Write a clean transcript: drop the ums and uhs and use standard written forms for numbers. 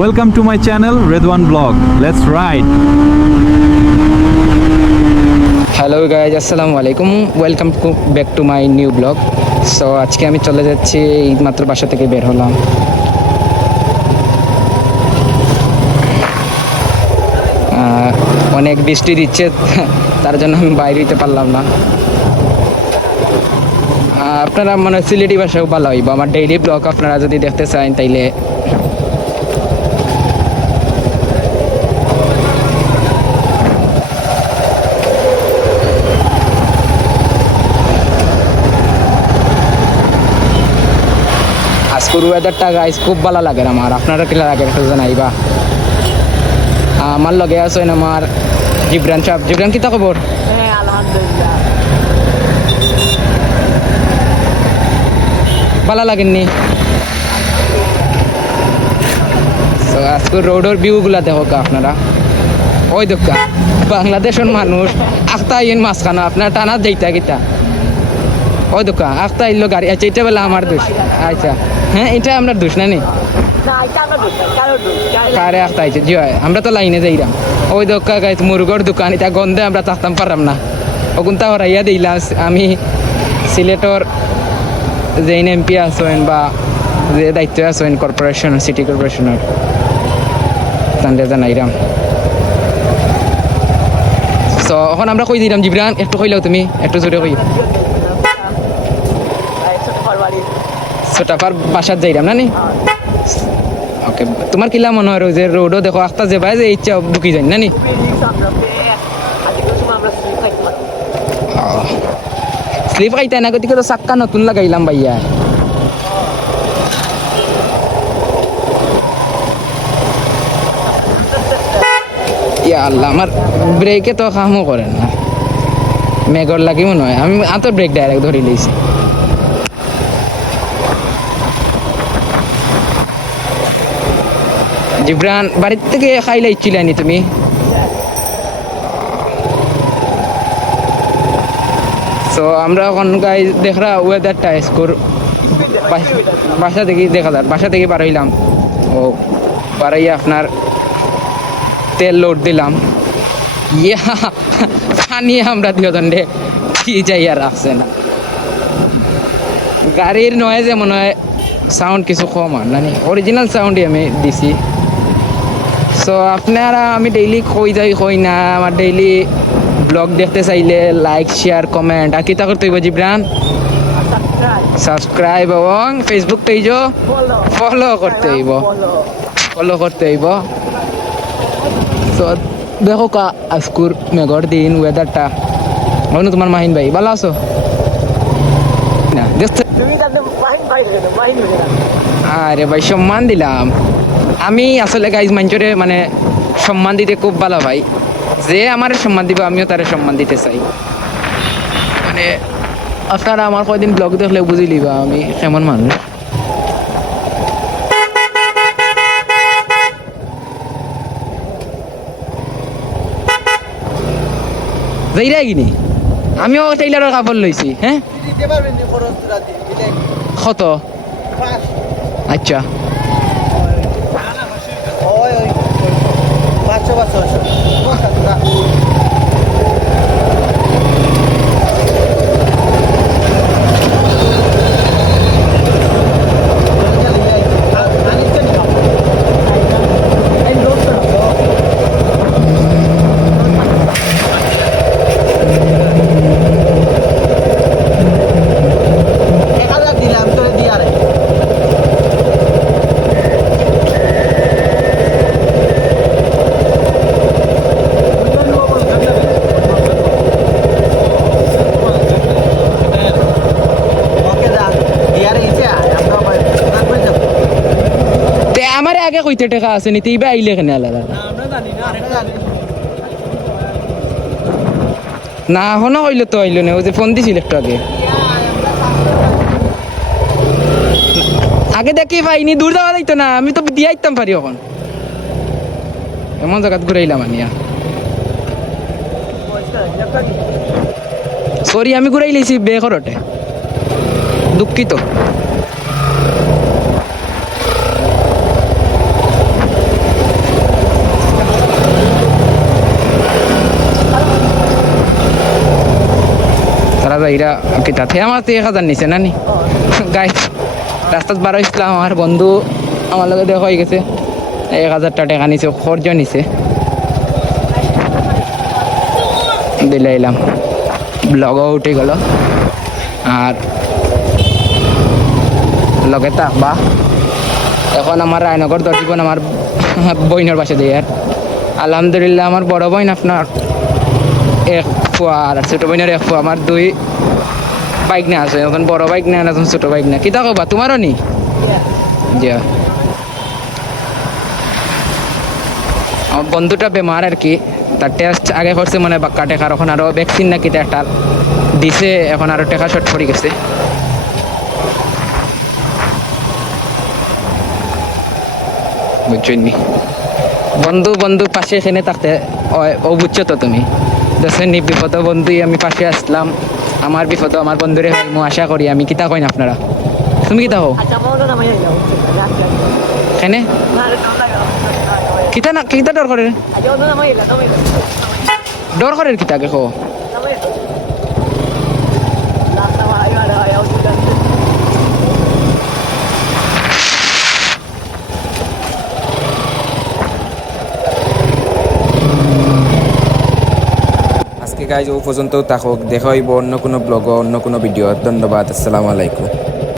Welcome to my channel Redwan Vlog. Let's ride. Hello guys, আসসালামু আলাইকুম। Welcome back to my new blog. So আজকে আমি চলে যাচ্ছি, এইমাত্র বাসা থেকে বের হলাম। অনেক বৃষ্টি দিচ্ছে, তার জন্য আমি বাইরে হইতে পারলাম না। আপনারা মানে সিলেটি ভাষাও ভালো হইব। আমার ডেইলি ব্লগ আপনারা যদি দেখতে চান তাইলে আজকের ওয়েদারটা গাইজ খুব ভালো লাগে আমার। আপনারা কি লাগে একটু জানাইবা। আমার লগে আছেন আমার জিবরান সাহেব। জিবরান, কিতা খবর? আলহামদুলিল্লাহ ভালো লাগেননি? তো আজকের রোডের ভিউগুলা দেখো আপনারা। ওই দোকা বাংলাদেশের মানুষ আখতা ইন মাঝখানা আপনার টানা যাইতা গিতা। ওই দোকা আখতা ইল্লো গাড়ি। আচ্ছা, এটা বলে আমার দোষ। আচ্ছা হ্যাঁ, এটা আমরা দোষ না নি। কারে আখতা আইছে জি হয়, আমরা তো লাইনে যাইরাম। ওই দোকা গাইছে মুরগর দোকান, এটা গন্ধে আমরা থাকতাম পারলাম না। ওগুনটা হরাইয়া দিলাম। আমি সিলেটর যে এমপি আছেন বা যে দায়িত্ব আছেন কর্পোরেশন, সিটি কর্পোরেশনের, তাদের জানাইরাম। তো এখন আমরা কই দিলাম জিবরান, একটু কইলাও তুমি, একটু জোরে কই। ছোটাফার বাসাত যাইরাম না নি? ওকে, তোমার কিলা মনে হয় যে রোডও দেখো আখতা যে ভাই যে ইচ্ছা ঢুকি যাই না নি? স্লিপ খাইতে না, গতিকে তো চাক্কা নতুন লাগাইলাম ভাইয়া। ইয়া আল্লাহ, আমার ব্রেকে তো কামও করে না। মেঘর লাগি মনে হয়, আমি আতো ব্রেক ডাইরেক্ট ধরে লইছি। জিবরান, বাড়ির থেকে খাইলে ইচ্ছিলানি তুমি? তো আমরা এখন গাই দেখরা ওয়েদারটা স্কোর বাসা থেকে দেখা যায়। বাসা থেকে বার হইলাম, ও বারাইয়া আপনার তেল লোড দিলাম। ইয়া পানি আমরা দুজনে কি যাই আর আসছে না। গাড়ির নয় যে মনে হয় সাউন্ড কিছু কম আর নানি, অরিজিনাল সাউন্ডই আমি দিছি। সো আপনারা, আমি ডেইলি কই যাই কই না, আমার ডেইলি ব্লগ দেখতে চাইলে লাইক, শেয়ার, কমেন্ট আর কিতা করতে হইব জিবরান? সাবস্ক্রাইব এবং ফেসবুক পেজও ফলো করতে হইব। ফলো করতে হইব। তো দেখো কা আজকুর মেঘর দিন ওয়েদারটা। বলো তোমার মাহিন ভাই ভালো আছো না? দেখতে আরে ভাই, সম্মান দিলাম আমি। আসলে গাইজ মঞ্চরে মানে সম্মান দিতে খুব ভালো ভাই। যে আমার সম্মান দিব আমিও তার সম্মান দিতে চাই। মানে আপনারা আমার কয়দিন ব্লগ দেখলে বুঝি লিবা আমি কেমন মানুষ। যাইরা কিনি আমিও টেইলারের কাপড় লইছি। হ্যাঁ, কত? আচ্ছা, আমার আগে কইতে টাকা আছে নি? তুই আইলে কেন আলাদা না? এখনো কইলে তো আইলো না। ওই যে ফোন দিছিল একটু আগে। আগে দেখি পাইনি, দূর যাওয়া যাইতো না, আমি তো দিয়ে আইতাম পারি। এখন এমন জায়গাত ঘুরাইলাম আনিয়া। সরি, আমি ঘুরাই লাইছি বেঘরটে, দুঃখিত। যাইরা কিতা থে আমার 1000 নিছে না নি গাইস রাস্তাত বার হইছিলাম আমার বন্ধু আমার লগে দেখা হয়ে গেছে 1000 টাকা নিছে খরচ নিছে দিলাইলাম ব্লগও উঠে গেল আর লগে থাকবা এখন আমার রায়নগর দর্শীবন আমার বইনের বাসা দিয়ে আর আলহামদুলিল্লাহ আমার বড় বোন আপনার এক ফুয়া আর ছোট বোনের এক ফুয়া আমার 2 বাইক না আছে এখন বড় বাইক না এখন ছোট বাইক না কিতা কবা তোমারও নি যা আমার বন্ধুটা বেমার আর কি তার টেস্ট আগে করছে মানে বাক্কা টেকার এখন আরো ভ্যাকসিন নাকি একটা দিছে এখন আরো টেকা শর্ট পড়ে গেছে বুঝছনি বন্ধু বন্ধু পাশে এখানে থাকতে ও বুঝছো তো তুমি দেখছেন নি বিপদ বন্ধুই আমি পাশে আসলাম আমার বিপদ আমার বন্ধুরে হয় মু আশা করি আমি কিতা কইন আপনারা তুমি কিতা হো এখানে কিতা না কিতা ডর করে ডর করে কিতা কে কো আজকে গাইজ ও পর্যন্ত থাকুক দেখা হইব অন্য কোনো ব্লগ অন্য কোনো ভিডিও ধন্যবাদ আসসালামু আলাইকুম